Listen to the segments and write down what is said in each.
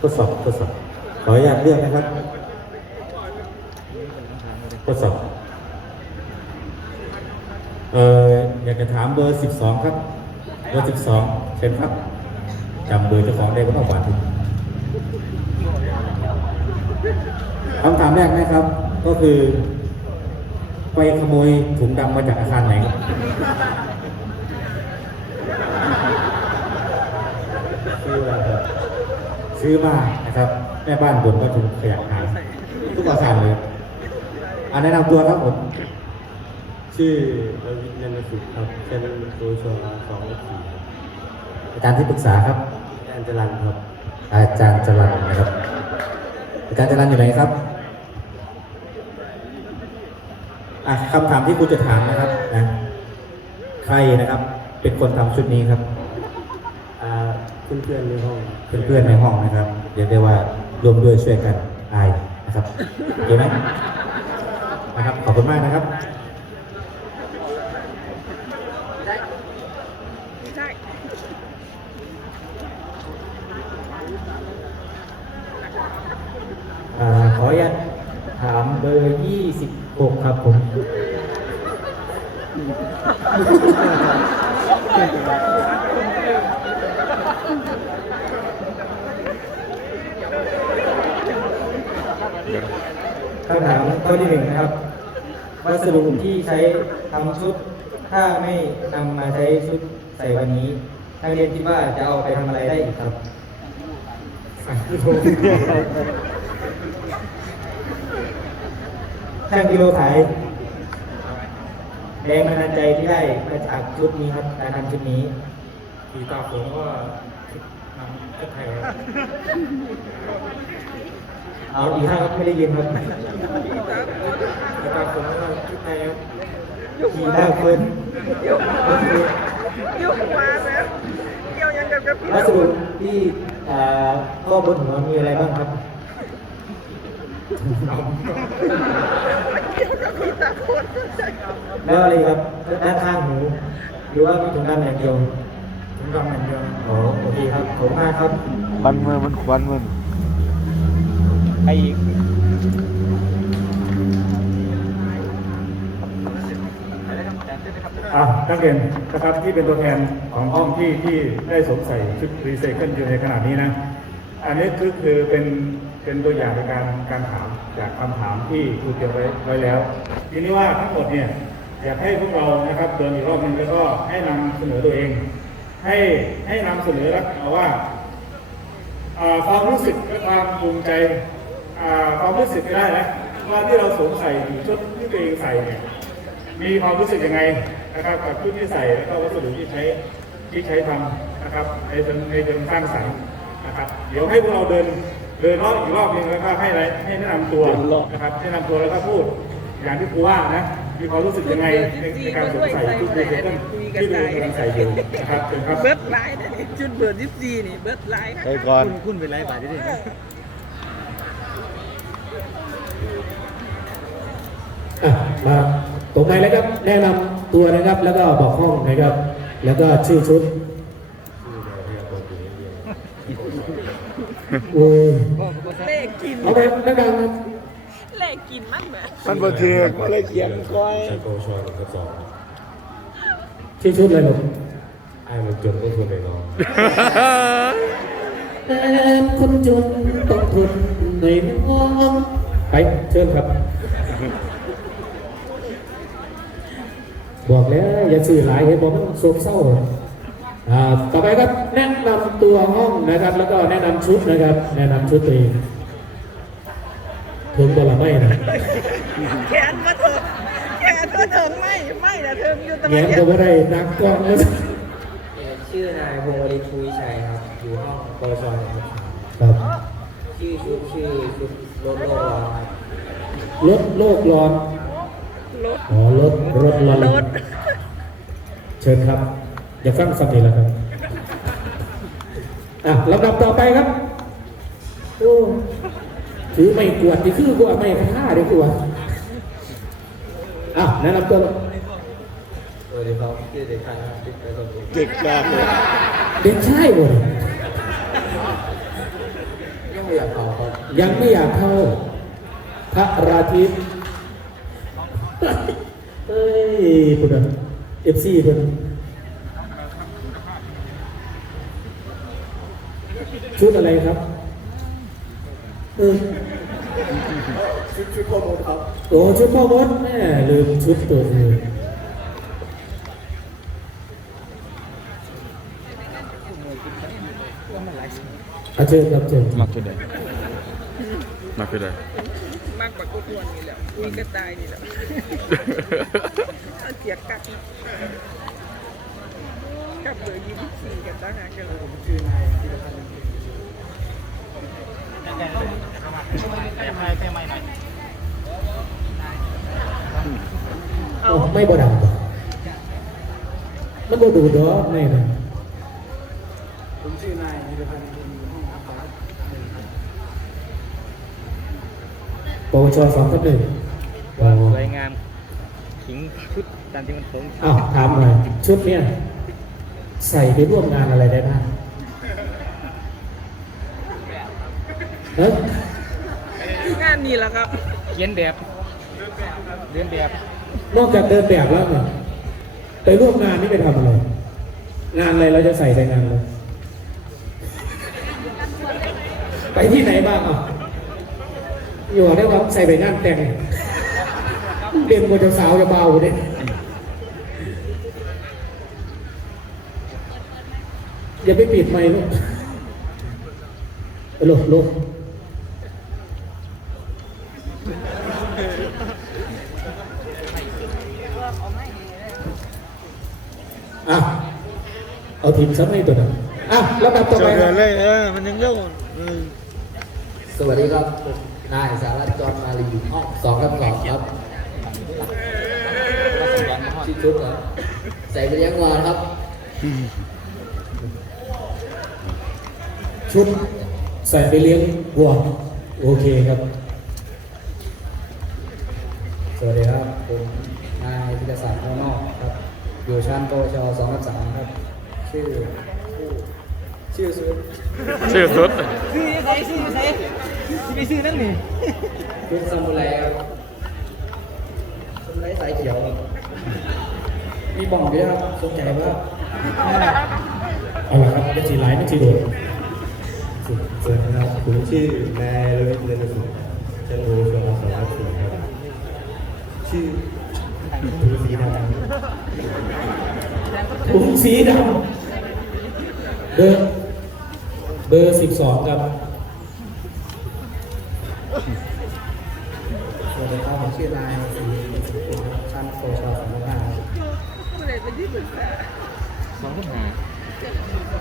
ทดสอบทดสอบขออนุญาตเลือกนะครับทดสอบเอออยากจะถามเบอร์ 12 ครับ เบอร์ 12 เชิญครับจำเบอร์เจ้าของได้ก็ต้องหวานถึงคำถามแรกนะครับ ก็คือ ไปขโมยถุงดำมาจากอาคารไหนครับ ชื่ออะไรครับ ซื้อมานะครับแม่บ้านบ่นว่าถุงขยะหายทุกอาคารเลยอันแนะนำตัวครับผมชื่อรวิทย์นันทสุขครับเป็นตัวชสองสี่อาจารย์ที่ปรึกษาครับ อาจารย์จรันครับ อาจารย์จรันนะครับ อาจารย์จรันอยู่ไหนครับอะคำถามที่คุณจะถามนะครับนะใครนะครับ เป็นคนทำชุดนี้ครับอ่า เพื่อนๆในห้องเพื่อนๆในห้องนะครับเรียกได้ว่ารวมด้วยช่วยกันอายนะครับโอเคไหมนะครับขอบคุณมากนะครับอ่ขออนุญาตถามเบอร์ยี่สิบหกครับผม คำถามข้อที่หนึ่งนะครับ วัสดุที่ใช้ทำชุด ถ้าไม่นำมาใช้ชุดใส่วันนี้นักเรียนคิดว่าจะเอาไปทำอะไรได้อีกครับช่างกิโลขายแรงบันดาลใจที่ได้มาจากชุดนี้ครับการทำชุดนี้ผีตาผมก็ เอาอีกครั้งครับไม่ได้ยินครับผีตาผมก็ชุดไทยครับขี่หน้าเฟินยุ่งมาแล้วเกี่ยวยังกับกับพี่วัสดุที่อ่าข้อบนหัวมีอะไรบ้างครับเกี่ยวกับพี่ตาคนแล้วอะไรครับด้านข้างหูหรือว่ามีถุงดำอย่างเดียวถุง ดำอย่างเดียวอ๋อโอเคครับขอบคุณมากครับควันมือมันควันมือใครอีกอะนักเรียนนะครับที่เป็นตัวแทนของห้องที่ที่ได้สวมใส่ชุดรีไซเคิลอยู่ในขณะนี้นะ อันนี้คือคือเป็นเป็นตัวอย่างในการการถามจากคำถามที่ครูเตรียมไว้ไว้แล้ว ทีนี้ว่าทั้งหมดเนี่ยอยากให้พวกเรานะครับเดินอีกรอบหนึงแล้วก็ให้นำเสนอตัวเอง ให้ให้นำเสนอแล้วว่าอ่าความรู้สึกและความภูมิใจความรู้สึกก็ได้นะว่าที่เราสวมใส่ชุดที่ตัวเองใส่เนี่ยมีความรู้สึกยังไงนะครับกับชุดที่ใส่แล้วก็วัสดุที่ใช้ที่ใช้ทำนะครับในเชิงในเชิงสร้างสรรค์นะครับ เดี๋ยวให้พวกเราเดินเดินรอบอีกรอบหนึงแล้วก็ให้อะไรให้แนะนำตัวนะครับแนะนำตัวแล้วก็พูดอย่างที่ครูว่านะ มีความรู้สึกยังไงในในการสวมใส่ชุดที่ตัวเองที่ตัวเองกำลังใส่อยู่นะครับเชิญครับเบิร์ดไลน์นี่จุดเบิร์ดยิบซีนี่เบิร์ดไลน์ไปก่อนคุณเป็นไรบาทได้ไหมอะมาตรงไหนเลยครับ แนะนำตัวนะครับ แล้วก็บอกห้องนะครับ แล้วก็ชื่อชุดโอ้ยเลขกินเอาไปดังๆ นะเลขกินมากแบบมันบ่เถือกมันเลยเขียนก้อยใช้โกชอยหนึ่งกับสองชื่อชุดอะไรลูกไอ้มันจนก็ทนเลยเนาะแต่คนจนต้องทนในน้องไปเชิญครับ บอกแล้วอย่าสื่อหลายเห็นบอกมันโศกเศร้าอ่าต่อไปครับแนะนำตัวห้องนะครับ แล้วก็แนะนำชุดนะครับ แนะนำชุดตัวเอง ถึงตัวละไม่นะแขนก็เถิงแขนก็เถิงไม่ไม่นะเถิงอยู่ตะแง้วันมก็ไม่ได้นักกล้องแล้วชื่อนายพงศ์วรินทร์ชูวิชัยครับ อยู่ห้องปวชครับครับชื่อชุดชื่อชุดรถโลกร้อนครับลดโลกร้อนรถอ๋อลดลดร้อนรถเชิญครับ อย่าฟังสับนี้แล้วครับอะลำดับต่อไปครับโอ้ ถือไม่กวดที่คือกวดไม่ฆ่าดีกว่าอะแนะนำตัวสวัสดีครับชื่อเด็กชายครับชื่อประสบการณ์เจ็กกากเลยเด็กชายหมดโยอยากเข้าครับยังไม่อยากเข้าพระราทิตเอ้ยคุณอะเอฟซีคุณชุดอะไรครับ เออชุดชุดโปรโมทครับโอ้ชุดพ่อมดแม่ลืมชุดตัวเองอาเชิญครับเชิญมักคือใดมักคือใดมากกว่ากูทวนนี่แหละคุยกระตายนี่แหละเสียกักกับเบอร์ยี่สิบสี่กันตั้งหากกันเลย โอ้ไม่บ่ดังมันบ่ดูดอกไม่นะผมชื่อนายนิรพันธ์บุญห้องอาคาปวชสองทับหนึ่งสวยงามขิงชุดการที่มันโค้งอ้าวถามหน่อยชุดเนี้ยใส่ไปร่วมงานอะไรได้บ้างเฮ้ย งานนี้แหละครับ เขียนแบบเรียนแบบนอกจากเดินแบบแล้วเนี่ยไปร่วมงานนี่ไปทำอะไร งานอะไรเราจะใส่ไปงานเลยไปที่ไหนบ้างอะอยู่ได้ว่าใส่ไปงานแต่งเรียนกว่าเจ้าสาวจะเบาเนี่ยอย่าไปปิดไมค์ลูกลูกลูก อะเอาทีมซับให้ตัวนั้นอะแล้วแบบต่อเจไปอคกัรันบเลยเออมันยังเล่าเออสวัสดีครับผมนายสารัตน์จอมมาลีห้องสองกับสองครับชุดชุดเหรอใส่ไปเลี้ยงวานครับ ชุดใส่ไปเลี้ยงวัวโอเคครับ สวัสดีครับ ผมนายธีรศักดิ์โมนอกครับ อยู่ชั้นปวชสองกับสามครับ ชื่อ ชื่อชื่อชื่อสุดชื่อใส่ชื่อใส่ที่ไปซื้อนั่นนี่ชุดซามูไรครับซามูไรสายเขียวครับมีบ่องด้วยครับสนใจว่าเอาละครับเป็นสีไลน์ไม่สีโดดสวัสดีครับผมชื่อนายรวิทย์เรนสุขชั้นโอชวสองรับสี่ครับชื่อดูสีดำ ถุงสีดำเบอร์เบอร์สิบสองครับสวัสดีครับผมชื่อนายศรีสุขุมครับชั้นปวชสองกับห้าครับผู้ใดเป็นที่ปรึกษาสองทุ่มหา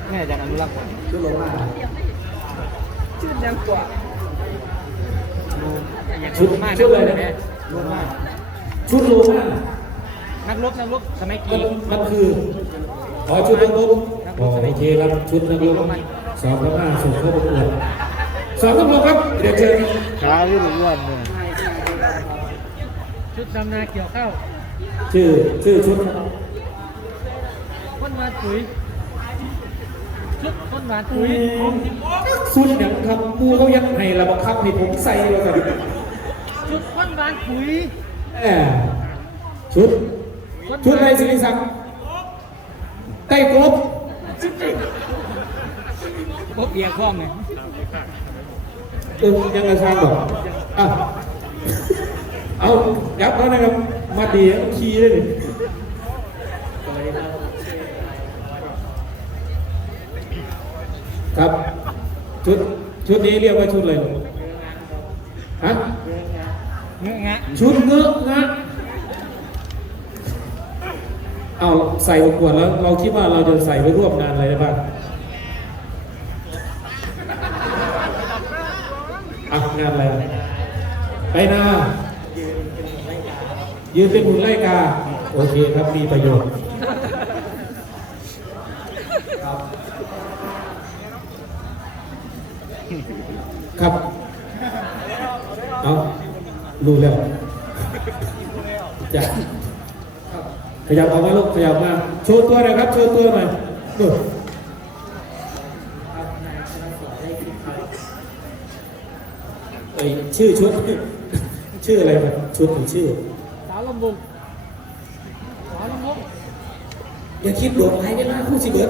แม่อาจารย์อนุรักษ์ผมชุดลงมาครับชื่อยังกว่าชุดชุดอะไรนะลงมาชุดโลมา นักรบนักรบสมัยกีนมันคือ ขอชุดนักรบอ๋อโอเคครับชุดนักรบสองกับห้าส่งเข้าประกวดสองกับหกครับเดี๋ยวเชิญขาที่หลุดวันเนี่ยชุดดำนาเกี่ยวข้าวชื่อชื่อชุดคนมาปุ๋ยชุดคนมาปุ๋ยชุดอย่างครับมูเขายังให้ระบังคับให้ผมใส่แล้วกันชุดคนมาปุ๋ยแหมชุด ชุดอะไรสิริศักดิ์ไต้กบพบเบียร์คล้องเลยเออยังกระชากบอกอะเอายับแล้วนะครับมาดีขี่เลยดิครับ ชุดชุดนี้เรียกว่าชุดอะไรหรอฮะ เงื้องะชุดเงือกงะ เอาใส่ประกวดแล้วเราคิดว่าเราจะใส่ไปร่วมงานอะไรได้บ้างอะงานอะไรไปนายืนเป็นหุ่นไล่กา โอเคครับมีประโยชน์ครับ เอารู้แล้วจะ ขยับออกมาลูกขยับมาโชว์ตัวหน่อยครับโชว์ตัวหน่อยดูไอชื่อชุดชื่ออะไรครับชุดหรือชื่อสาวลำวงสาวลำวงอย่าคิดหลวงไห้เวลาพูดสิเบิร์ด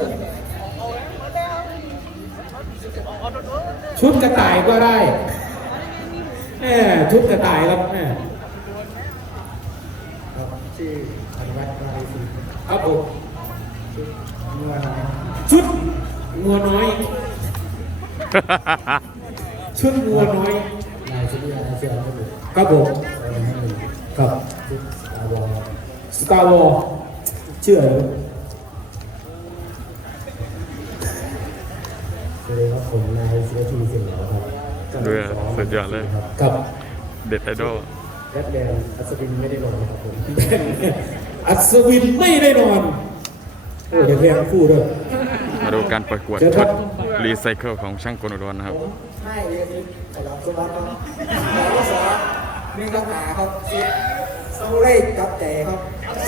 ชุดกระต่ายก็ได้แหมชุดกระต่ายครับแหมครับชื่ออนุวัฒน์ราศี ครับผมเมื่อน้อยชุดงัวน้อย ชุดงัวน้อยนายชิริยาเชียร์ระบุครับผมซอยหนึ่งครับชุดสตาร์วอลสตาร์วอลชื่ออะไรครับสวัสดีครับผมนายศิรธีสิงห์เหลาครับดูอะสุดยอดเลยครับครับเด็ดไอดอลแรดแดงอัศวินไม่ได้ลงครับผม อัศวินไม่ได้นอนโอ้เดี๋ยวแพงคู่ด้วยมาดูการประกวดเชิญคชุรัดบรีไซเคิลของช่างกลอุดรนะครับให้เรียนนี้สำหรับสวัสดิ์ครับหมายว่าสอนมีคำหาครับสิสมุไรกับแต่ครับ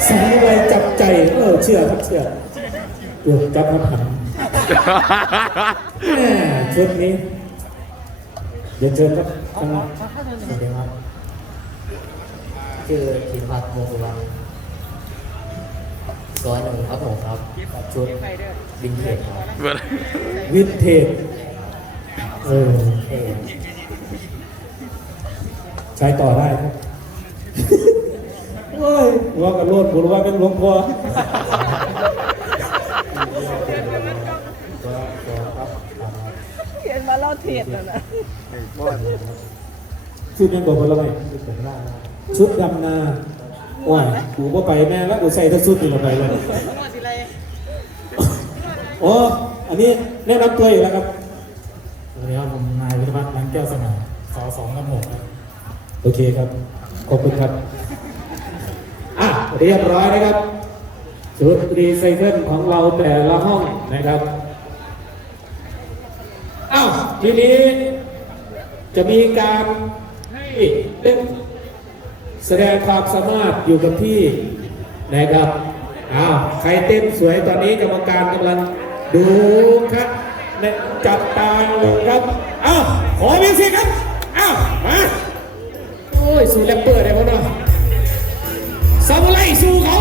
สายอะไรจับใจเออเชื่อครับเชื่อเดี๋ยวจับมาผันแหมชุดนี้เดี๋ยวเชิญครับข้างหน้าสวัสดีครับชื่อธีพัฒน์วงศ์สุวรรณ ซอยหนึ่งครับผมครับชุดบินเทจครับวินเทจเออเท่ใช้ต่อได้ครับโอ้ยหัวกับโลดบุรว่าเป็นหลวงพ่อเขียนมาเล่าเทียดแล้วนะชุดยังบอกคนละไงชุดดำนา ว้ายกูก็ไปแม่แล้วกูใส่ทั้งชุดนี่ลงไปเลยโอ้อันนี้แนะนำตัวอยู่แล้วครับสวัสดีครับผมนายวิทยวัฒน์นันแก้วสง่าสอสองกับหกครับโอเคครับ ขอบคุณครับ อะเรียบร้อยนะครับชุดรีไซเคิลของเราแต่ละห้องนะครับอ้าวทีนี้จะมีการให้เล่น แสดงความสามารถอยู่กับที่นะครับอ้าวใครเต้นสวยตอนนี้กรรมการกำลังดูครับเนี่ยจับตาดูครับอ้าวขอเพีสิครับอ้าวมาโอ้ยสู้แรปเปอร์ได้ป่ะเนาะซามูไรสู้เขา